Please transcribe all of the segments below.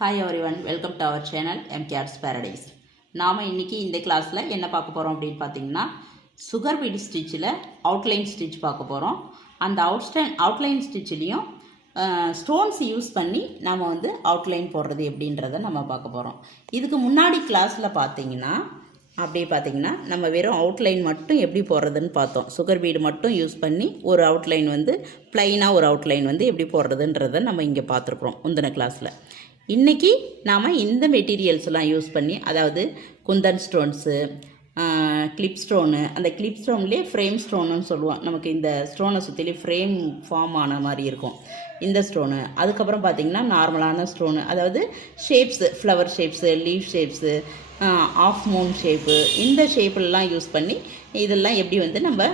Hi everyone, welcome to our channel MKR's paradise. நாம் இன்றைக்கி இந்த கிளாஸில் என்ன பார்க்க போகிறோம் அப்படின்னு பார்த்தீங்கன்னா, சுகர் பீட் ஸ்டிச்சில் அவுட்லைன் ஸ்டிச் பார்க்க போகிறோம். அந்த அவுட்லைன் ஸ்டிச்சிலையும் ஸ்டோன்ஸ் யூஸ் பண்ணி நாம் அவுட்லைன் போடுறது எப்படின்றத நம்ம பார்க்க போகிறோம். இதுக்கு முன்னாடி கிளாஸில் பார்த்தீங்கன்னா நம்ம வெறும் அவுட்லைன் மட்டும் எப்படி போடுறதுன்னு பார்த்தோம். சுகர் பீடு மட்டும் யூஸ் பண்ணி ஒரு அவுட்லைன் ப்ளைனாக ஒரு அவுட்லைன் எப்படி போடுறதுன்றதை நம்ம இங்கே பார்த்துருக்குறோம் முந்தின கிளாஸில். இன்றைக்கி நாம் இந்த மெட்டீரியல்ஸ்லாம் யூஸ் பண்ணி, அதாவது குந்தன் ஸ்டோன்ஸு, கிளிப் ஸ்டோனு, அந்த கிளிப் ஸ்டோன்லேயே ஃப்ரேம் ஸ்டோனுன்னு சொல்லுவோம். நமக்கு இந்த ஸ்டோனை சுற்றிலே ஃப்ரேம் ஃபார்ம் ஆன மாதிரி இருக்கும் இந்த ஸ்டோனு. அதுக்கப்புறம் பார்த்திங்கன்னா நார்மலான ஸ்டோனு, அதாவது shapes, flower shapes, leaf shapes, half moon shape, இந்த ஷேப்லாம் யூஸ் பண்ணி இதெல்லாம் எப்படி நம்ம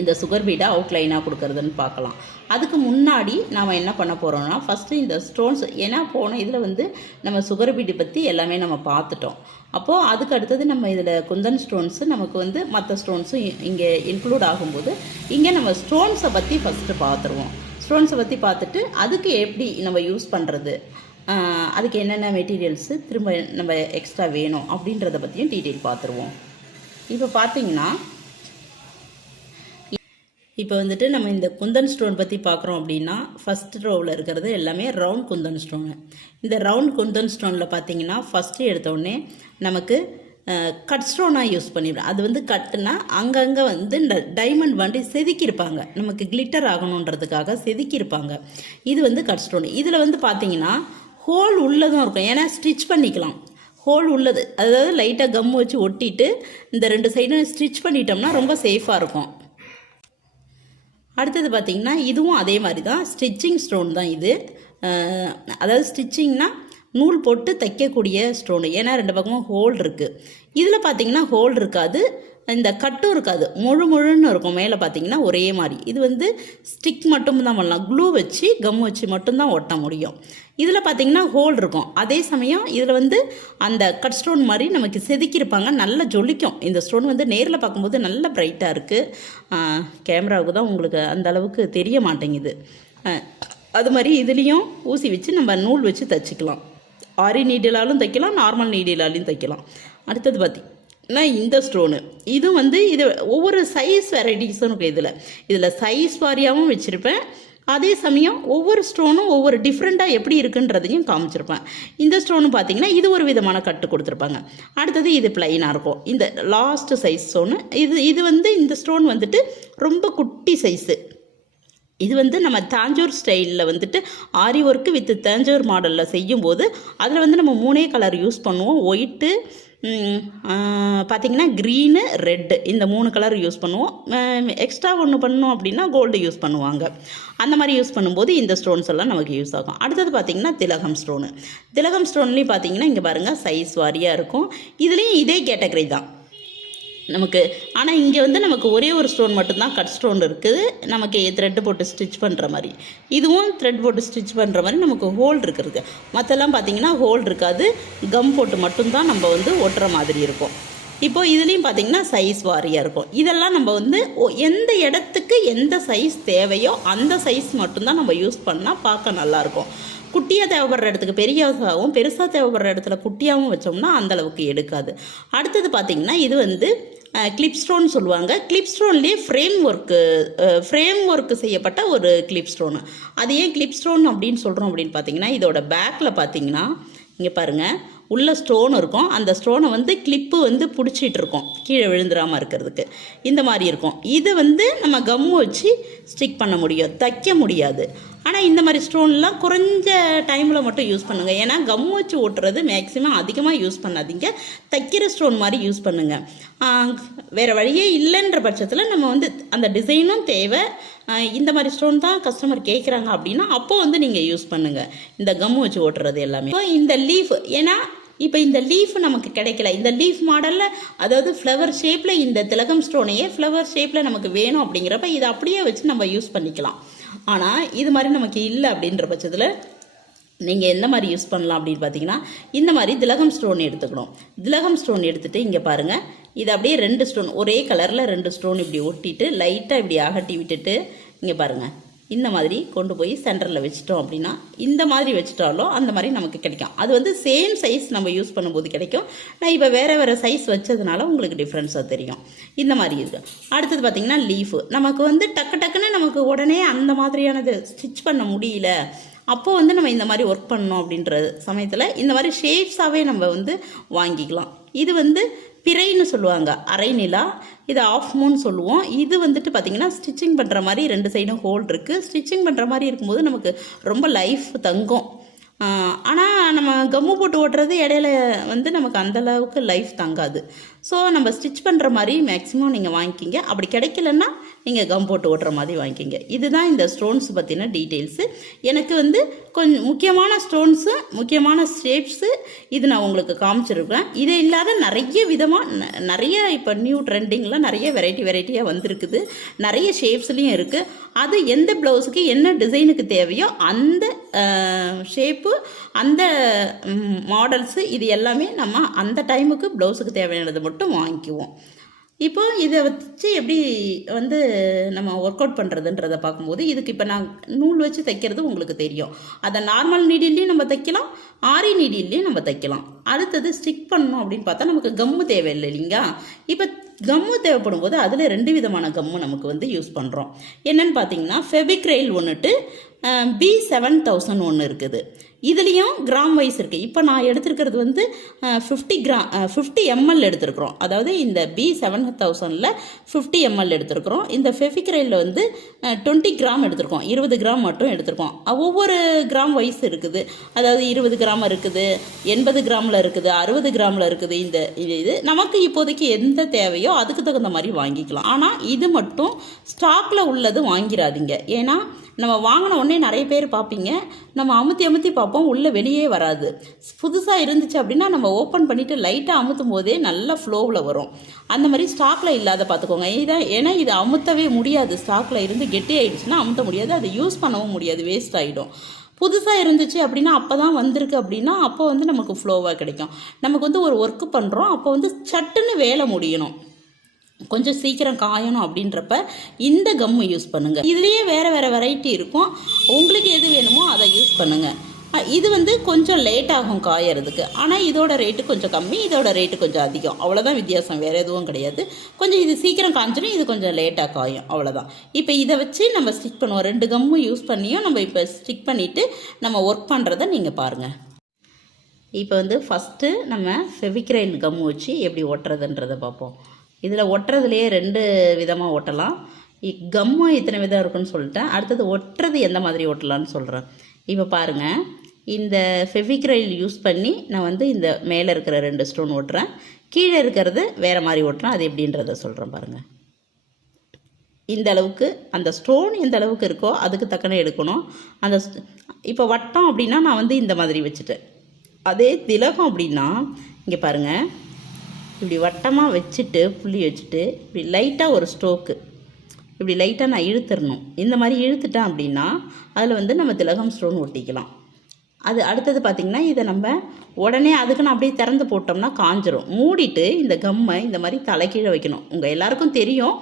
இந்த சுகர் பீடை அவுட்லைனாக கொடுக்குறதுன்னு பார்க்கலாம். அதுக்கு முன்னாடி நாம் என்ன பண்ண போகிறோம்னா, ஃபஸ்ட்டு இந்த ஸ்டோன்ஸ், ஏன்னா போன இதில் நம்ம சுகர் பீடு பற்றி எல்லாமே நம்ம பார்த்துட்டோம். அப்போது அதுக்கு அடுத்தது நம்ம இதில் குந்தன் ஸ்டோன்ஸு நமக்கு மற்ற ஸ்டோன்ஸும் இங்கே இன்க்ளூட் ஆகும்போது இங்கே நம்ம ஸ்டோன்ஸை பற்றி ஃபஸ்ட்டு பார்த்துருவோம். ஸ்டோன்ஸை பற்றி பார்த்துட்டு அதுக்கு எப்படி நம்ம யூஸ் பண்ணுறது, அதுக்கு என்னென்ன மெட்டீரியல்ஸு திரும்ப நம்ம எக்ஸ்ட்ரா வேணும் அப்படின்றத பற்றியும் டீட்டெயில் பார்த்துருவோம். இப்போ பார்த்திங்கன்னா, இப்போ நம்ம இந்த குந்தன் ஸ்டோன் பற்றி பார்க்குறோம் அப்படின்னா, ஃபஸ்ட் ரோவில் இருக்கிறது எல்லாமே ரவுண்ட் குந்தன் ஸ்டோனு. இந்த ரவுண்ட் குந்தன் ஸ்டோனில் பார்த்தீங்கன்னா ஃபஸ்ட்டு எடுத்தோடனே நமக்கு கட் ஸ்டோனாக யூஸ் பண்ணிடுறோம். அது கட்டுனா அங்கங்கே இந்த டைமண்ட் செதுக்கியிருப்பாங்க, நமக்கு கிளிட்டர் ஆகணுன்றதுக்காக செதுக்கியிருப்பாங்க. இது கட் ஸ்டோன். இதில் பார்த்தீங்கன்னா ஹோல் உள்ளதும் இருக்கும், ஏன்னா ஸ்டிச் பண்ணிக்கலாம். ஹோல் உள்ளது, அதாவது லைட்டாக கம் வச்சு ஒட்டிட்டு இந்த ரெண்டு சைடும் ஸ்டிச் பண்ணிட்டோம்னா ரொம்ப சேஃபாக இருக்கும். அடுத்தது பார்த்திங்கன்னா இதுவும் அதே மாதிரி தான், ஸ்டிச்சிங் ஸ்டோன் தான் இது. அதாவது ஸ்டிச்சிங்னா நூல் போட்டு தைக்கக்கூடிய ஸ்டோனு, ஏன்னா ரெண்டு பக்கமும் ஹோல் இருக்குது. இதில் பார்த்திங்கன்னா ஹோல் இருக்காது, இந்த கட்டும் இருக்காது, முழுன்னு இருக்கும். மேலே பார்த்திங்கன்னா ஒரே மாதிரி. இது ஸ்டிக் மட்டும் தான் பண்ணலாம், க்ளூ வச்சு கம் வச்சு மட்டும்தான் ஒட்ட முடியும். இதில் பார்த்திங்கன்னா ஹோல் இருக்கும். அதே சமயம் இதில் அந்த கட் ஸ்டோன் மாதிரி நமக்கு செதுக்கியிருப்பாங்க, நல்லா ஜொலிக்கும். இந்த ஸ்டோன் நேரில் பார்க்கும்போது நல்ல பிரைட்டாக இருக்குது. கேமராவுக்கு தான் உங்களுக்கு அந்த அளவுக்கு தெரிய மாட்டேங்குது. அது மாதிரி இதுலேயும் ஊசி வச்சு நம்ம நூல் வச்சு தைச்சிக்கலாம். ஆரி நீடிலாலும் தைக்கலாம், நார்மல் நீடிலாலையும் தைக்கலாம். அடுத்தது பார்த்திங்கன்னா இந்த ஸ்டோனு, இது இது ஒவ்வொரு சைஸ் வெரைட்டிஸும் இருக்குது. இதில் சைஸ் வாரியாகவும் வச்சுருப்பேன், அதே சமயம் ஒவ்வொரு ஸ்டோனும் ஒவ்வொரு டிஃப்ரெண்ட்டாக எப்படி இருக்குன்றதையும் காமிச்சிருப்பேன். இந்த ஸ்டோனு பார்த்திங்கன்னா இது ஒரு விதமான கட்டு கொடுத்துருப்பாங்க. அடுத்தது இது ப்ளைனாக இருக்கும். இந்த லாஸ்ட்டு சைஸ் ஸ்டோனு, இது இந்த ஸ்டோன் ரொம்ப குட்டி சைஸு. இது நம்ம தாஞ்சூர் ஸ்டைலில் ஆரி ஒர்க்கு வித் தாஞ்சூர் மாடலில் செய்யும்போது அதில் நம்ம 3 கலர் யூஸ் பண்ணுவோம். ஒயிட்டு, பார்த்திங்கன்னா க்ரீனு, ரெட்டு, இந்த 3 கலர் யூஸ் பண்ணுவோம். எக்ஸ்ட்ரா ஒன்று பண்ணோம் அப்படின்னா கோல்டு யூஸ் பண்ணுவாங்க. அந்த மாதிரி யூஸ் பண்ணும்போது இந்த ஸ்டோன்ஸ் எல்லாம் நமக்கு யூஸ் ஆகும். அடுத்தது பார்த்திங்கன்னா திலகம் ஸ்டோனு. திலகம் ஸ்டோன்லேயும் பார்த்திங்கன்னா இங்கே பாருங்கள் சைஸ் வாரியாக இருக்கும். இதுலேயும் இதே கேட்டகரி தான் நமக்கு. ஆனால் இங்கே நமக்கு ஒரே ஒரு ஸ்டோன் மட்டும்தான் கட் ஸ்டோன் இருக்குது, நமக்கு த்ரெட்டு போட்டு ஸ்டிச் பண்ணுற மாதிரி. இதுவும் த்ரெட் போட்டு ஸ்டிச் பண்ணுற மாதிரி நமக்கு ஹோல் இருக்கிறது. மற்றெல்லாம் பார்த்திங்கன்னா ஹோல் இருக்காது, கம் போட்டு மட்டும்தான் நம்ம ஒட்டுற மாதிரி இருக்கும். இப்போது இதுலேயும் பார்த்திங்கன்னா சைஸ் வாரியாக இருக்கும். இதெல்லாம் நம்ம எந்த இடத்துக்கு எந்த சைஸ் தேவையோ அந்த சைஸ் மட்டும்தான் நம்ம யூஸ் பண்ணால் பார்க்க நல்லாயிருக்கும். குட்டியாக தேவைப்படுற இடத்துக்கு பெரியாகவும், பெருசாக தேவைப்படுற இடத்துல குட்டியாகவும் வச்சோம்னா அந்தளவுக்கு எடுக்காது. அடுத்தது பார்த்திங்கன்னா இது கிளிப் ஸ்டோன் சொல்லுவாங்க. கிளிப் ஸ்டோன்லேயே ஃப்ரேம் ஒர்க்கு செய்யப்பட்ட ஒரு கிளிப் ஸ்டோனு. அது ஏன் கிளிப் ஸ்டோன் அப்படின்னு சொல்கிறோம் அப்படின்னு பார்த்தீங்கன்னா, இதோட பேக்கில் பார்த்தீங்கன்னா இங்கே பாருங்கள் உள்ள ஸ்டோன் இருக்கும். அந்த ஸ்டோனை கிளிப்பு பிடிச்சிட்டு இருக்கோம், கீழே விழுந்துடாமல் இருக்கிறதுக்கு. இந்த மாதிரி இருக்கும். இது நம்ம கம் வச்சு ஸ்டிக் பண்ண முடியும், தைக்க முடியாது. ஆனால் இந்த மாதிரி ஸ்டோன்லாம் குறைஞ்ச டைமில் மட்டும் யூஸ் பண்ணுங்கள். ஏன்னா கம் வச்சு ஓட்டுறது மேக்ஸிமம் அதிகமாக யூஸ் பண்ணாதீங்க, தைக்கிற ஸ்டோன் மாதிரி யூஸ் பண்ணுங்கள். வேறு வழியே இல்லைன்ற பட்சத்தில் நம்ம அந்த டிசைனும் தேவை, இந்த மாதிரி ஸ்டோன் தான் கஸ்டமர் கேட்குறாங்க அப்படின்னா அப்போது நீங்கள் யூஸ் பண்ணுங்கள் இந்த கம் வச்சு ஓட்டுறது எல்லாமே. இப்போ இந்த லீஃப், ஏன்னா இப்போ இந்த லீஃப் நமக்கு கிடைக்கல, இந்த லீஃப் மாடலில், அதாவது ஃப்ளவர் ஷேப்பில் இந்த திலகம் ஸ்டோனையே ஃப்ளவர் ஷேப்பில் நமக்கு வேணும் அப்படிங்கிறப்ப இதை அப்படியே வச்சு நம்ம யூஸ் பண்ணிக்கலாம். ஆனால் இது மாதிரி நமக்கு இல்லை அப்படின்ற பட்சத்தில் நீங்கள் எந்த மாதிரி யூஸ் பண்ணலாம் அப்படின்னு பார்த்தீங்கன்னா, இந்த மாதிரி திலகம் ஸ்டோன் எடுத்துக்கணும். திலகம் ஸ்டோன் எடுத்துகிட்டு இங்கே பாருங்கள், இது அப்படியே 2 ஸ்டோன் ஒரே கலரில் 2 ஸ்டோன் இப்படி ஒட்டிட்டு லைட்டாக இப்படி அகட்டி விட்டுட்டு இங்கே பாருங்கள் இந்த மாதிரி கொண்டு போய் சென்டரில் வச்சிட்டோம் அப்படின்னா இந்த மாதிரி வச்சிட்டாலும் அந்த மாதிரி நமக்கு கிடைக்கும். அது வந்து சேம் சைஸ் நம்ம யூஸ் பண்ணும்போது கிடைக்கும். நான் இப்போ வேறு சைஸ் வச்சதுனால உங்களுக்கு டிஃப்ரென்ஸாக தெரியும். இந்த மாதிரி இருக்குது. அடுத்தது பார்த்திங்கன்னா லீஃபு. நமக்கு வந்து டக்குன்னு நமக்கு உடனே அந்த மாதிரியானது ஸ்டிச் பண்ண முடியல, அப்போது வந்து நம்ம இந்த மாதிரி ஒர்க் பண்ணோம் அப்படின்ற சமயத்தில் இந்த மாதிரி ஷேப்ஸாகவே நம்ம வந்து வாங்கிக்கலாம். இது வந்து பிறைன்னு சொல்லுவாங்க, அரை நிலா. இது ஆஃப் மூன் சொல்லுவோம். இது வந்துட்டு பார்த்திங்கன்னா ஸ்டிச்சிங் பண்ணுற மாதிரி 2 சைடும் ஹோல் இருக்குது. ஸ்டிச்சிங் பண்ணுற மாதிரி இருக்கும்போது நமக்கு ரொம்ப லைஃப் தங்கும். ஆனால் நம்ம கம்மு போட்டு ஓட்டுறது இடையில வந்து நமக்கு அந்தளவுக்கு லைஃப் தங்காது. ஸோ நம்ம ஸ்டிச் பண்ணுற மாதிரி மேக்ஸிமம் நீங்கள் வாங்கிக்கிங்க. அப்படி கிடைக்கலன்னா நீங்கள் கம் போட்டு ஓட்டுற மாதிரி வாங்கிக்கிங்க. இதுதான் இந்த ஸ்டோன்ஸ் பற்றின டீட்டெயில்ஸு. எனக்கு வந்து கொஞ்சம் முக்கியமான ஸ்டோன்ஸு, முக்கியமான ஷேப்ஸு இது நான் உங்களுக்கு காமிச்சிருக்கேன். இது இல்லாத நிறைய விதமாக நிறைய இப்போ நியூ ட்ரெண்டிங்கில் நிறைய வெரைட்டியாக வந்திருக்குது. நிறைய ஷேப்ஸ்லேயும் இருக்குது. அது எந்த ப்ளவுஸுக்கு என்ன டிசைனுக்கு தேவையோ அந்த ஷேப்பு, அந்த மாடல்ஸு, இது எல்லாமே நம்ம அந்த டைமுக்கு ப்ளவுஸுக்கு தேவையானது மட்டும் வாங்கிக்குவோம். இப்போ இதை வச்சு எப்படி வந்து நம்ம ஒர்க் அவுட் பண்ணுறதுன்றதை பார்க்கும்போது, இதுக்கு இப்போ நான் நூல் வச்சு தைக்கிறது உங்களுக்கு தெரியும். அதை நார்மல் நீடில்லையும் நம்ம தைக்கலாம், ஆரி நீடில்லையும் நம்ம தைக்கலாம். அடுத்தது ஸ்டிக் பண்ணணும் அப்படின்னு பார்த்தா நமக்கு கம்மு தேவையில்லை இல்லைங்களா? இப்போ கம்மு தேவைப்படும் போது அதில் 2 விதமான கம்மு நமக்கு வந்து யூஸ் பண்ணுறோம். என்னென்னு பார்த்தீங்கன்னா ஃபெவிக்ரைல் ஒன்றுட்டு B7000 ஒன்று இருக்குது. இதுலேயும் கிராம் வைஸ் இருக்குது. இப்போ நான் எடுத்துருக்கிறது வந்து 50 ml எடுத்துருக்குறோம். அதாவது இந்த B7000ல் 50 ml எடுத்துருக்குறோம். இந்த ஃபெவிக்ரைலில் வந்து 20 கிராம் எடுத்துருக்கோம். 20 கிராம் மட்டும் எடுத்துருக்கோம். ஒவ்வொரு கிராம் வைஸ் இருக்குது. அதாவது 20 கிராம் இருக்குது, 80 கிராமில் இருக்குது, 60 கிராமில் இருக்குது. இது நமக்கு இப்போதைக்கு எந்த தேவையோ அதுக்கு தகுந்த மாதிரி வாங்கிக்கலாம். ஆனால் இது மட்டும் ஸ்டாக்கில் உள்ளது வாங்கிடாதீங்க. ஏன்னா நம்ம வாங்கின உடனே நிறைய பேர் பார்ப்பீங்க, நம்ம அமுத்தி பார்ப்போம், உள்ளே வெளியே வராது. புதுசாக இருந்துச்சு அப்படின்னா நம்ம ஓப்பன் பண்ணிவிட்டு லைட்டாக அமுத்தும் போதே நல்லா ஃப்ளோவில் வரும். அந்த மாதிரி ஸ்டாக்கில் இல்லாத பார்த்துக்கோங்க. ஏன்னா இது அமுத்தவே முடியாது. ஸ்டாக்கில் இருந்து கெட்டி ஆகிடுச்சுன்னா அமுத்த முடியாது, அதை யூஸ் பண்ணவும் முடியாது, வேஸ்ட் ஆகிடும். புதுசாக இருந்துச்சு அப்படின்னா அப்போ தான் வந்திருக்கு அப்படின்னா அப்போ வந்து நமக்கு ஃப்ளோவாக கிடைக்கும். நமக்கு வந்து ஒரு ஒர்க்கு பண்ணுறோம், அப்போ வந்து சட்டுன்னு வேலை முடியணும், கொஞ்சம் சீக்கிரம் காயணும் அப்படின்றப்ப இந்த கம்மு யூஸ் பண்ணுங்கள். இதுலேயே வேறு வெரைட்டி இருக்கும். உங்களுக்கு எது வேணுமோ அதை யூஸ் பண்ணுங்கள். இது வந்து கொஞ்சம் லேட் ஆகும் காயறதுக்கு. ஆனால் இதோட ரேட்டு கொஞ்சம் கம்மி, இதோட ரேட்டு கொஞ்சம் அதிகம். அவ்வளோதான் வித்தியாசம், வேறு எதுவும் கிடையாது. கொஞ்சம் இது சீக்கிரம் காய்ஞ்சிடும், இது கொஞ்சம் லேட்டாக காயும், அவ்வளோதான். இப்போ இதை வச்சு நம்ம ஸ்டிக் பண்ணுவோம். 2 கம்மு யூஸ் பண்ணியும் நம்ம இப்போ ஸ்டிக் பண்ணிவிட்டு நம்ம ஒர்க் பண்ணுறதை நீங்கள் பாருங்கள். இப்போ வந்து ஃபஸ்ட்டு நம்ம ஃபெவிக்ரைல் கம்மு வச்சு எப்படி ஒட்டுறதுன்றதை பார்ப்போம். இதில் ஒட்டுறதுலையே 2 விதமாக ஒட்டலாம். கம்மு இத்தனை விதம் இருக்குன்னு சொல்லிட்டேன். அடுத்தது ஒட்டுறது எந்த மாதிரி ஒட்டலான்னு சொல்கிறேன். இப்போ பாருங்கள், இந்த ஃபெவிக்ரைல் யூஸ் பண்ணி நான் வந்து இந்த மேலே இருக்கிற 2 ஸ்டோன் ஒட்டுறேன், கீழே இருக்கிறது வேறு மாதிரி ஒட்டுறேன். அது எப்படின்றத சொல்கிறேன் பாருங்கள். இந்த அளவுக்கு அந்த ஸ்டோன் எந்த அளவுக்கு இருக்கோ அதுக்கு தக்கன எடுக்கணும். அந்த இப்போ வட்டம் அப்படின்னா நான் வந்து இந்த மாதிரி வச்சுட்டேன். அதே திலகம் அப்படின்னா இங்கே பாருங்கள், இப்படி வட்டமாக வச்சுட்டு புள்ளி வச்சுட்டு இப்படி லைட்டாக ஒரு ஸ்ட்ரோக்கு இப்படி லைட்டாக நான் இழுத்துடணும். இந்த மாதிரி இழுத்துட்டேன் அப்படின்னா அதில் வந்து நம்ம திலகம் ஸ்டோன் ஒட்டிக்கலாம். அது அடுத்தது பார்த்திங்கன்னா இதை நம்ம உடனே அதுக்குன்னு அப்படியே திறந்து போட்டோம்னா காஞ்சிரும். மூடிட்டு இந்த கம்மை இந்த மாதிரி தலைக்கீழே வைக்கணும். உங்கள் எல்லாருக்கும் தெரியும்,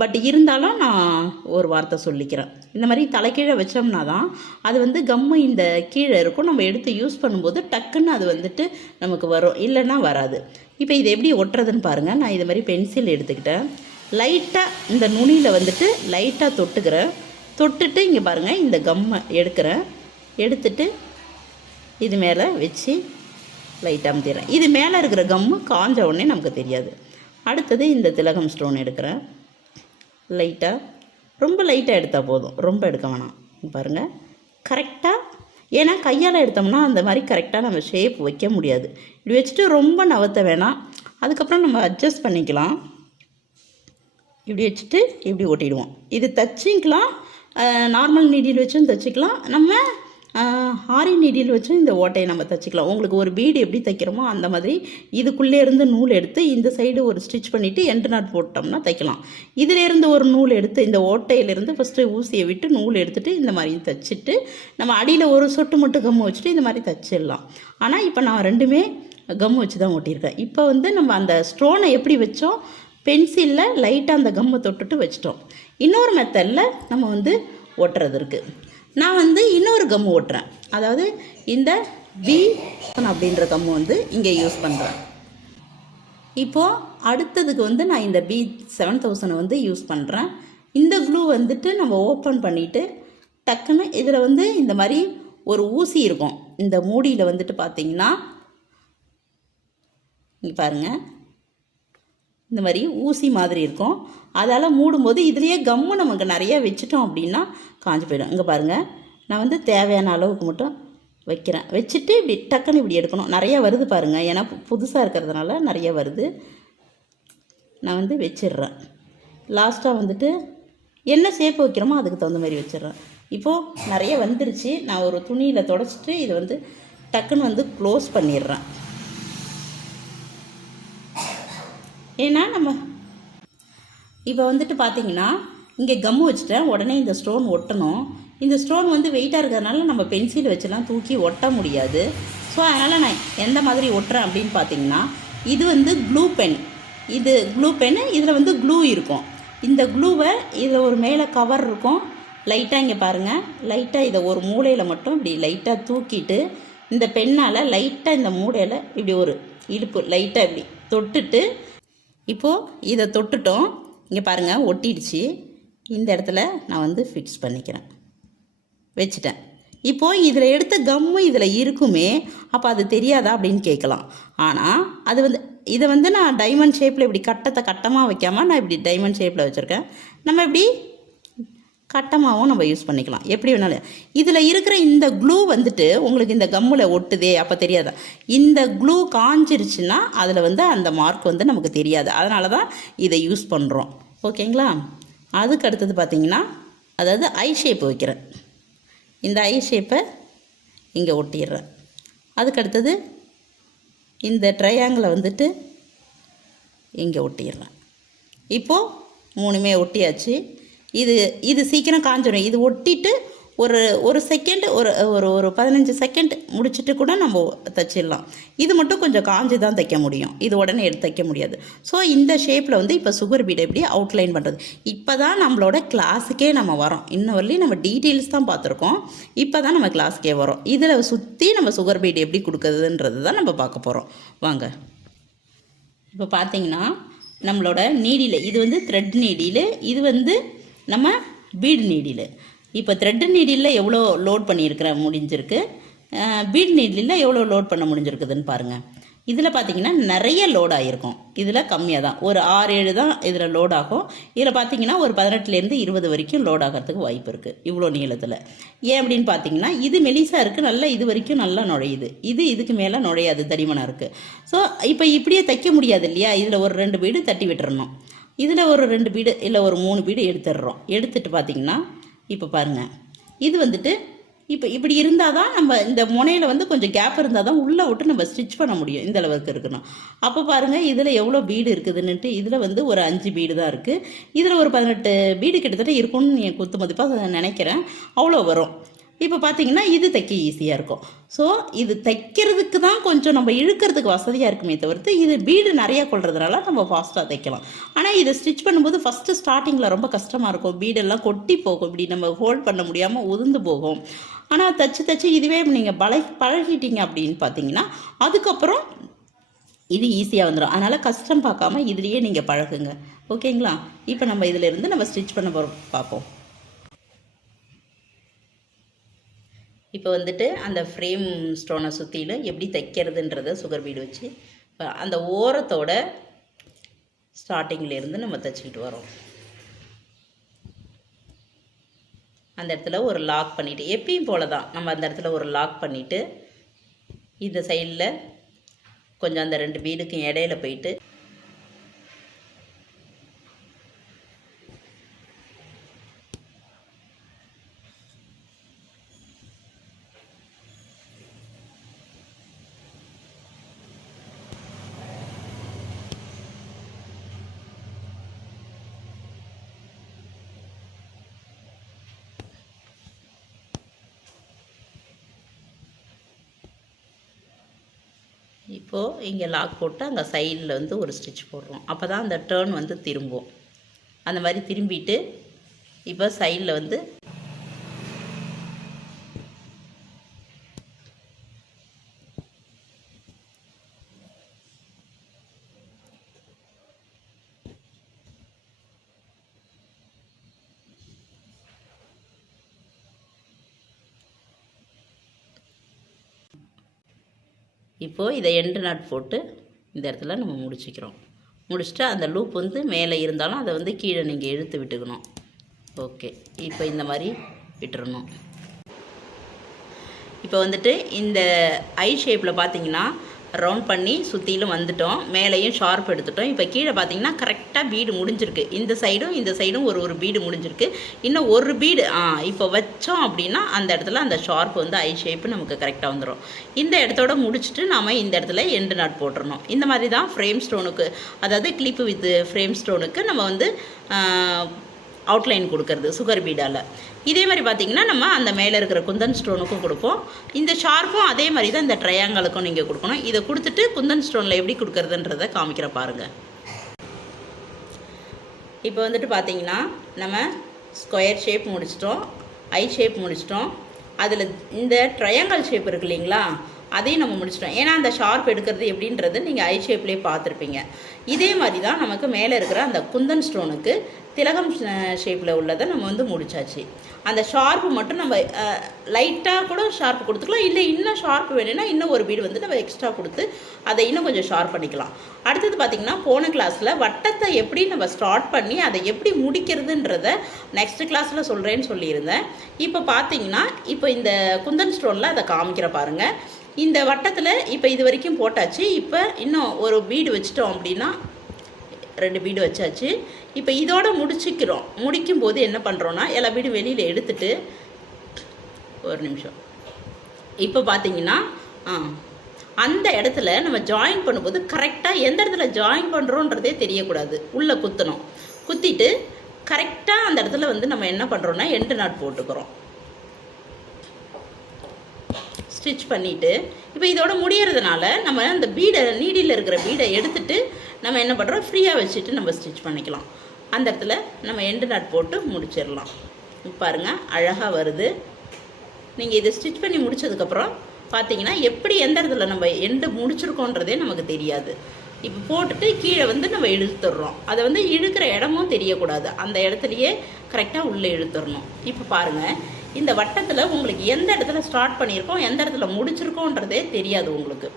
பட் இருந்தாலும் நான் ஒரு வார்த்தை சொல்லிக்கிறேன். இந்த மாதிரி தலைக்கீழே வச்சோம்னா தான் அது வந்து கம்மு இந்த கீழே இருக்கும். நம்ம எடுத்து யூஸ் பண்ணும்போது டக்குன்னு அது வந்துட்டு நமக்கு வரும், இல்லைன்னா வராது. இப்போ இதை எப்படி ஒட்டுறதுன்னு பாருங்கள். நான் இது மாதிரி பென்சில் எடுத்துக்கிட்டேன், லைட்டாக இந்த நுனியில் வந்துட்டு லைட்டாக தொட்டுட்டு இங்கே பாருங்கள் இந்த கம்மை எடுத்துட்டு இது மேலே வச்சு லைட்டாக அமுத்திடுறேன். இது மேலே இருக்கிற கம்மு காஞ்ச உடனே நமக்கு தெரியாது. அடுத்தது இந்த திலகம் ஸ்டோன் எடுக்கிறேன். லைட்டாக, ரொம்ப லைட்டாக எடுத்தால் போதும், ரொம்ப எடுக்க வேணாம். பாருங்கள் கரெக்டாக, ஏன்னா கையால் எடுத்தோம்னா அந்த மாதிரி கரெக்டாக நம்ம ஷேப் வைக்க முடியாது. இப்படி வச்சுட்டு ரொம்ப நவத்த வேணாம், அதுக்கப்புறம் நம்ம அட்ஜஸ்ட் பண்ணிக்கலாம். இப்படி வச்சுட்டு இப்படி ஒட்டிடுவோம். இது தச்சிக்கலாம், நார்மல் நீடில் வச்சும் தச்சுக்கலாம், நம்ம ஆரி நீடில் வச்சும் இந்த ஓட்டையை நம்ம தைச்சிக்கலாம். உங்களுக்கு ஒரு பீடு எப்படி தைக்கிறோமோ அந்த மாதிரி இதுக்குள்ளே இருந்து நூல் எடுத்து இந்த சைடு ஒரு ஸ்டிச் பண்ணிவிட்டு எண்டு நாட் போட்டோம்னா தைக்கலாம். இதிலேருந்து ஒரு நூல் எடுத்து இந்த ஓட்டையிலேருந்து ஃபஸ்ட்டு ஊசியை விட்டு நூல் எடுத்துகிட்டு இந்த மாதிரி தைச்சிட்டு நம்ம அடியில் ஒரு சொட்டு மட்டும் கம்மு வச்சுட்டு இந்த மாதிரி தைச்சிடலாம். ஆனால் இப்போ நான் 2மே கம்மு வச்சு தான் ஒட்டியிருக்கேன். இப்போ வந்து நம்ம அந்த ஸ்டோனை எப்படி வச்சோம், பென்சிலில் லைட்டாக அந்த கம்மை தொட்டுட்டு வச்சிட்டோம். இன்னொரு மெத்தடில் நம்ம வந்து ஒட்டுறதுக்கு. நான் வந்து இன்னொரு கம்மு ஒட்டுறேன். அதாவது இந்த B7 அப்படின்ற கம்மு வந்து இங்கே யூஸ் பண்ணுறேன். இப்போது அடுத்ததுக்கு வந்து நான் இந்த B7000 வந்து யூஸ் பண்ணுறேன். இந்த க்ளூ வந்துட்டு நம்ம ஓப்பன் பண்ணிவிட்டு டக்குன்னு இதில் வந்து இந்த மாதிரி ஒரு ஊசி இருக்கும். இந்த மூடியில் வந்துட்டு பார்த்திங்கன்னா இங்கே பாருங்கள், இந்த மாதிரி ஊசி மாதிரி இருக்கும். அதால் மூடும்போது இதுலேயே கம்மு நமக்கு நிறைய வச்சுட்டோம் அப்படின்னா காஞ்சி போயிடும். இங்கே பாருங்கள், நான் வந்து தேவையான அளவுக்கு மட்டும் வைக்கிறேன். வச்சுட்டு இப்படி டக்குன்னு இப்படி எடுக்கணும். நிறையா வருது பாருங்கள், ஏன்னா புதுசாக இருக்கிறதுனால நிறைய வருது. நான் வந்து வச்சிடுறேன். லாஸ்ட்டாக வந்துட்டு என்ன ஷேப் வைக்கிறோமோ அதுக்கு தகுந்த மாதிரி வச்சிடுறேன். இப்போது நிறைய வந்துருச்சு. நான் ஒரு துணியில் தொடச்சிட்டு இதை வந்து டக்குன்னு வந்து க்ளோஸ் பண்ணிடுறேன். ஏன்னா நம்ம இப்போ வந்துட்டு பார்த்திங்கன்னா இங்கே கம்மு வச்சுட்டேன். உடனே இந்த ஸ்டோன் ஒட்டணும். இந்த ஸ்டோன் வந்து வெயிட்டாக இருக்கிறதுனால நம்ம பென்சில் வச்சுலாம் தூக்கி ஒட்ட முடியாது. ஸோ அதனால் நான் எந்த மாதிரி ஒட்டுறேன் அப்படின்னு பார்த்தீங்கன்னா, இது வந்து க்ளூ பென். இது க்ளூ பென்னு. இதில் வந்து க்ளூ இருக்கும். இந்த க்ளூவை இதில் ஒரு மேலே கவர் இருக்கும். லைட்டாக இங்கே பாருங்கள், லைட்டாக இதை ஒரு மூலையில் மட்டும் இப்படி லைட்டாக தூக்கிட்டு இந்த பெண்ணால் லைட்டாக இந்த மூலையில் இப்படி ஒரு இடுப்பு லைட்டாக இப்படி தொட்டுட்டு, இப்போது இதை தொட்டுட்டோம். இங்கே பாருங்கள் ஒட்டிடுச்சு. இந்த இடத்துல நான் வந்து ஃபிக்ஸ் பண்ணிக்கிறேன், வச்சுட்டேன். இப்போது இதில் எடுத்த கம்மு இதில் இருக்குமே, அப்போ அது தெரியாதா அப்படின்னு கேட்கலாம். ஆனால் அது வந்து இதை வந்து நான் டைமண்ட் ஷேப்பில் இப்படி கட்டமாக வைக்காமல் நான் இப்படி டைமண்ட் ஷேப்பில் வச்சுருக்கேன். நம்ம இப்படி கட்டமாகவும் நம்ம யூஸ் பண்ணிக்கலாம், எப்படி வேணாலும். இதில் இருக்கிற இந்த க்ளூ வந்துட்டு உங்களுக்கு இந்த கம்மில் ஒட்டுதே அப்போ தெரியாதா. இந்த க்ளூ காஞ்சிருச்சுன்னா அதில் வந்து அந்த மார்க் வந்து நமக்கு தெரியாது. அதனால தான் இதை யூஸ் பண்ணுறோம். ஓகேங்களா. அதுக்கு அடுத்தது பார்த்திங்கன்னா, அதாவது ஐ ஷேப் வைக்கிறேன். இந்த ஐ ஷேப்பை இங்கே ஒட்டிடுறேன். அதுக்கு அடுத்தது இந்த ட்ரையாங்கிளை வந்துட்டு இங்கே ஒட்டிடுறேன். இப்போது மூணுமே ஒட்டியாச்சு. இது சீக்கிரம் காஞ்சிடும். இது ஒட்டிட்டு ஒரு செகண்ட் ஒரு 15 செகண்ட் முடிச்சுட்டு கூட நம்ம தைச்சிடலாம். இது மட்டும் கொஞ்சம் காஞ்சி தான் தைக்க முடியும், இது உடனே எடுத்து தைக்க முடியாது. ஸோ இந்த ஷேப்பில் வந்து இப்போ சுகர் பீடை எப்படி அவுட்லைன் பண்ணுறது, இப்போ தான் நம்மளோட கிளாஸுக்கே நம்ம வரோம். இன்னும் வரலையும் நம்ம டீட்டெயில்ஸ் தான் பார்த்துருக்கோம். இப்போ தான் நம்ம கிளாஸுக்கே வரோம். இதில் சுற்றி நம்ம சுகர் பீடை எப்படி கொடுக்குறதுன்றது தான் நம்ம பார்க்க போகிறோம். வாங்க. இப்போ பார்த்தீங்கன்னா நம்மளோட நீடில் இது வந்து த்ரெட் நீடில், இது வந்து நம்ம பீட் நீடில். இப்போ த்ரெட் நீடில் எவ்வளோ லோட் பண்ணியிருக்கிறேன் முடிஞ்சிருக்கு, பீட் நீடில் எவ்வளோ லோட் பண்ண முடிஞ்சிருக்குதுன்னு பாருங்கள். இதில் பார்த்தீங்கன்னா நிறைய லோட் ஆகிருக்கும், இதில் கம்மியாக தான் ஒரு 6-7 தான் இதில் லோட் ஆகும். இதில் பார்த்தீங்கன்னா ஒரு 18லேருந்து 20 வரைக்கும் லோட் ஆகிறதுக்கு வாய்ப்பு இருக்குது இவ்வளோ நீளத்தில். ஏன் அப்படின்னு பார்த்தீங்கன்னா இது மெலிசாக இருக்குது, நல்லா இது வரைக்கும் நல்லா நுழையுது. இதுக்கு மேலே நுழையாது, தடிமனாக இருக்குது. ஸோ இப்போ இப்படியே தைக்க முடியாது இல்லையா. இதில் ஒரு 2 பீடு தட்டி விட்டுறணும், இதில் ஒரு 2 பீடு இல்லை ஒரு 3 பீடு எடுத்துடுறோம். எடுத்துகிட்டு பார்த்திங்கன்னா இப்போ பாருங்கள், இது வந்துட்டு இப்போ இப்படி இருந்தால் தான் நம்ம இந்த முனையில் வந்து கொஞ்சம் கேப் இருந்தால் தான் உள்ளே விட்டு நம்ம ஸ்டிச் பண்ண முடியும். இந்த அளவுக்கு இருக்கணும். அப்போ பாருங்கள் இதில் எவ்வளோ பீடு இருக்குதுன்னுட்டு. இதில் வந்து ஒரு 5 பீடு தான் இருக்குது. இதில் ஒரு 18 பீடு கிட்டத்தட்ட இருக்கும்னு என் குத்து மதிப்பாக நினைக்கிறேன். அவ்வளோ வரும். இப்போ பார்த்தீங்கன்னா இது தைக்க ஈஸியாக இருக்கும். ஸோ இது தைக்கிறதுக்கு தான் கொஞ்சம் நம்ம இழுக்கிறதுக்கு வசதியாக இருக்குமே தவிர்த்து இது பீடு நிறையா கொள்றதுனால நம்ம ஃபாஸ்ட்டாக தைக்கலாம். ஆனால் இதை ஸ்டிச் பண்ணும்போது ஃபஸ்ட்டு ஸ்டார்டிங்கில் ரொம்ப கஷ்டமாக இருக்கும். பீடெல்லாம் கொட்டி போகும், இப்படி நம்ம ஹோல்ட் பண்ண முடியாமல் உதிர்ந்து போகும். ஆனால் தைச்சு இதுவே நீங்கள் பழகிட்டீங்க அப்படின்னு பார்த்தீங்கன்னா அதுக்கப்புறம் இது ஈஸியாக வந்துடும். அதனால் கஷ்டம் பார்க்காம இதுலேயே நீங்கள் பழகுங்க. ஓகேங்களா. இப்போ நம்ம இதிலேருந்து நம்ம ஸ்டிச் பண்ண பார்ப்போம். இப்போ வந்துட்டு அந்த ஃப்ரேம் ஸ்டோனை சுற்றிலும் எப்படி தைக்கிறதுன்றதை சுகர் பீடு வச்சு அந்த ஓரத்தோட ஸ்டார்டிங்லேருந்து நம்ம தைச்சிக்கிட்டு வரோம். அந்த இடத்துல ஒரு லாக் பண்ணிவிட்டு எப்பயும் போல தான் நம்ம அந்த இடத்துல ஒரு லாக் பண்ணிவிட்டு இந்த சைடில் கொஞ்சம் அந்த 2 பீடுக்கும் இடையில போயிட்டு இப்போது இங்கே லாக் போட்டு அங்கே சைடில் வந்து ஒரு ஸ்டிச் போடுறோம். அப்போ தான் அந்த டேர்ன் வந்து திரும்பும். அந்த மாதிரி திரும்பிட்டு இப்போ சைடில் வந்து இப்போது இதை எண்டு நாட் போட்டு இந்த இடத்துல நம்ம முடிச்சுக்கிறோம். முடிச்சுட்டு அந்த லூப் வந்து மேலே இருந்தாலும் அதை வந்து கீழே நீங்கள் இழுத்து விட்டுக்கணும். ஓகே, இப்போ இந்த மாதிரி விட்டுறணும். இப்போ வந்துட்டு இந்த ஐ ஷேப்பில் பார்த்தீங்கன்னா ரவுண்ட் பண்ணி சுற்றிலும் வந்துட்டோம், மேலேயும் ஷார்ப் எடுத்துட்டோம். இப்போ கீழே பார்த்தீங்கன்னா கரெக்டாக பீடு முடிஞ்சிருக்கு. இந்த சைடும் ஒரு பீடு முடிஞ்சிருக்கு. இன்னும் ஒரு பீடு இப்போ வச்சோம் அப்படின்னா அந்த இடத்துல அந்த ஷார்ப் வந்து ஐ ஷேப்பு நமக்கு கரெக்டாக வந்துடும். இந்த இடத்தோட முடிச்சுட்டு நாம் இந்த இடத்துல எண்டு நாட் போட்டுறணும். இந்த மாதிரி தான் ஃப்ரேம் ஸ்டோனுக்கு, அதாவது கிளிப்பு வித் ஃப்ரேம் ஸ்டோனுக்கு நம்ம வந்து அவுட்லைன் கொடுக்கறது சுகர் பீடால். இதே மாதிரி பார்த்திங்கன்னா நம்ம அந்த மேலே இருக்கிற குந்தன் ஸ்டோனுக்கும் கொடுப்போம். இந்த ஷார்ப்பும் அதே மாதிரி தான் இந்த ட்ரையாங்கலுக்கும் நீங்கள் கொடுக்கணும். இதை கொடுத்துட்டு குந்தன் ஸ்டோனில் எப்படி கொடுக்கறதுன்றதை காமிக்கிற பாருங்கள். இப்போ வந்துட்டு பார்த்திங்கன்னா நம்ம ஸ்கொயர் ஷேப் முடிச்சிட்டோம், ஐ ஷேப் முடிச்சிட்டோம். அதில் இந்த ட்ரையாங்கல் ஷேப் இருக்கு இல்லைங்களா, அதையும் நம்ம முடிச்சிட்டோம். ஏன்னா அந்த ஷார்ப் எடுக்கிறது எப்படின்றது நீங்கள் ஐ ஷேப்லேயே பார்த்துருப்பீங்க. இதே மாதிரி தான் நமக்கு மேலே இருக்கிற அந்த குந்தன் ஸ்டோனுக்கு திலகம் ஷேப்பில் உள்ளதை நம்ம வந்து முடிச்சாச்சு. அந்த ஷார்ப்பு மட்டும் நம்ம லைட்டாக கூட ஷார்ப் கொடுத்துக்கலாம், இல்லை இன்னும் ஷார்ப் வேணும்னா இன்னும் ஒரு பீடு வந்து நம்ம எக்ஸ்ட்ரா கொடுத்து அதை இன்னும் கொஞ்சம் ஷார்ப் பண்ணிக்கலாம். அடுத்தது பார்த்திங்கன்னா போன கிளாஸில் வட்டத்தை எப்படி நம்ம ஸ்டார்ட் பண்ணி அதை எப்படி முடிக்கிறதுன்றத நெக்ஸ்ட் கிளாஸில் சொல்கிறேன்னு சொல்லியிருந்தேன். இப்போ பார்த்திங்கன்னா இப்போ இந்த குந்தன் ஸ்டோனில் அதை காமிக்கிற பாருங்கள். இந்த வட்டத்தில் இப்போ இது வரைக்கும் போட்டாச்சு. இப்போ இன்னும் ஒரு பீடு வச்சிட்டோம் அப்படின்னா 2 பீடு வச்சாச்சு. இப்போ இதோட முடிச்சுக்கிறோம். முடிக்கும் போது என்ன பண்ணுறோன்னா எல்லா பீடும் வெளியில் எடுத்துட்டு ஒரு நிமிஷம். இப்போ பார்த்தீங்கன்னா அந்த இடத்துல நம்ம ஜாயின் பண்ணும்போது கரெக்டாக எந்த இடத்துல ஜாயின் பண்ணுறோன்றதே தெரியக்கூடாது. உள்ளே குத்தணும். குத்திட்டு கரெக்டாக அந்த இடத்துல வந்து நம்ம என்ன பண்ணுறோன்னா எண்டு நாட் போட்டுக்கிறோம். ஸ்டிச் பண்ணிவிட்டு இப்போ இதோட முடியறதுனால நம்ம அந்த பீடை நீடியில் இருக்கிற பீடை எடுத்துகிட்டு நம்ம என்ன பண்ணுறோம், ஃப்ரீயாக வச்சுட்டு நம்ம ஸ்டிச் பண்ணிக்கலாம். அந்த இடத்துல நம்ம எண்டு நாட் போட்டு முடிச்சிடலாம். பாருங்கள் அழகாக வருது. நீங்கள் இதை ஸ்டிச் பண்ணி முடித்ததுக்கப்புறம் பார்த்தீங்கன்னா எப்படி எந்த இடத்துல நம்ம எண்டு முடிச்சிருக்கோன்றதே நமக்கு தெரியாது. இப்போ போட்டுட்டு கீழே வந்து நம்ம இழுத்துடுறோம். அதை வந்து இழுக்கிற இடமும் தெரியக்கூடாது, அந்த இடத்துலையே கரெக்டாக உள்ளே இழுத்துடணும். இப்போ பாருங்கள் இந்த வட்டத்தில் உங்களுக்கு எந்த இடத்துல ஸ்டார்ட் பண்ணியிருக்கோம் எந்த இடத்துல முடிச்சிருக்கோன்றதே தெரியாது உங்களுக்கு.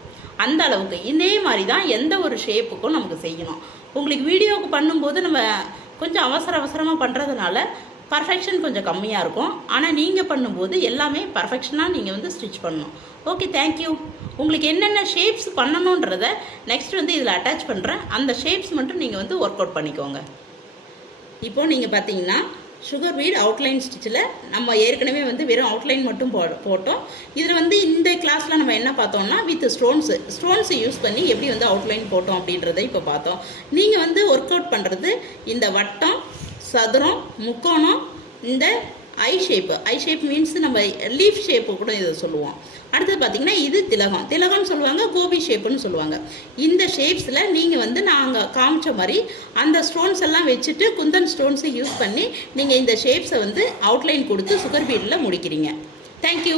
அந்த அளவுக்கு இதே மாதிரி தான் எந்த ஒரு ஷேப்புக்கும் நமக்கு செய்யணும். உங்களுக்கு வீடியோவுக்கு பண்ணும்போது நம்ம கொஞ்சம் அவசரமாக பண்ணுறதுனால பர்ஃபெக்ஷன் கொஞ்சம் கம்மியாக இருக்கும். ஆனால் நீங்கள் பண்ணும்போது எல்லாமே பர்ஃபெக்ஷனாக நீங்கள் வந்து ஸ்டிச் பண்ணணும். Okay, thank you. உங்களுக்கு என்னென்ன ஷேப்ஸ் பண்ணணுன்றதை நெக்ஸ்ட் வந்து இதில் அட்டாச் பண்ணுறேன். அந்த ஷேப்ஸ் மட்டும் நீங்கள் வந்து ஒர்க் அவுட் பண்ணிக்கோங்க. இப்போது நீங்கள் பார்த்தீங்கன்னா சுகர் பீட் அவுட்லைன் ஸ்டிச்சில் நம்ம ஏற்கனவே வந்து வெறும் அவுட்லைன் மட்டும் போட்டோம். இதில் வந்து இந்த கிளாஸில் நம்ம என்ன பார்த்தோம்னா வித் ஸ்டோன்ஸு யூஸ் பண்ணி எப்படி வந்து அவுட்லைன் போட்டோம் அப்படின்றத இப்போ பார்த்தோம். நீங்கள் வந்து ஒர்க் அவுட் பண்ணுறது இந்த வட்டம், சதுரம், முக்கோணம், இந்த ஐ ஷேப் மீன்ஸ் நம்ம லீஃப் ஷேப்பு கூட இதை சொல்லுவோம். அடுத்தது பார்த்திங்கன்னா இது திலகம்னு சொல்லுவாங்க, கோபி ஷேப்புன்னு சொல்லுவாங்க. இந்த ஷேப்ஸில் நீங்கள் வந்து நாங்கள் காமிச்ச மாதிரி அந்த ஸ்டோன்ஸ் எல்லாம் வச்சுட்டு குந்தன் ஸ்டோன்ஸை யூஸ் பண்ணி நீங்கள் இந்த ஷேப்ஸை வந்து அவுட்லைன் கொடுத்து சுகர் பீடில் முடிக்கிறீங்க. தேங்க்யூ.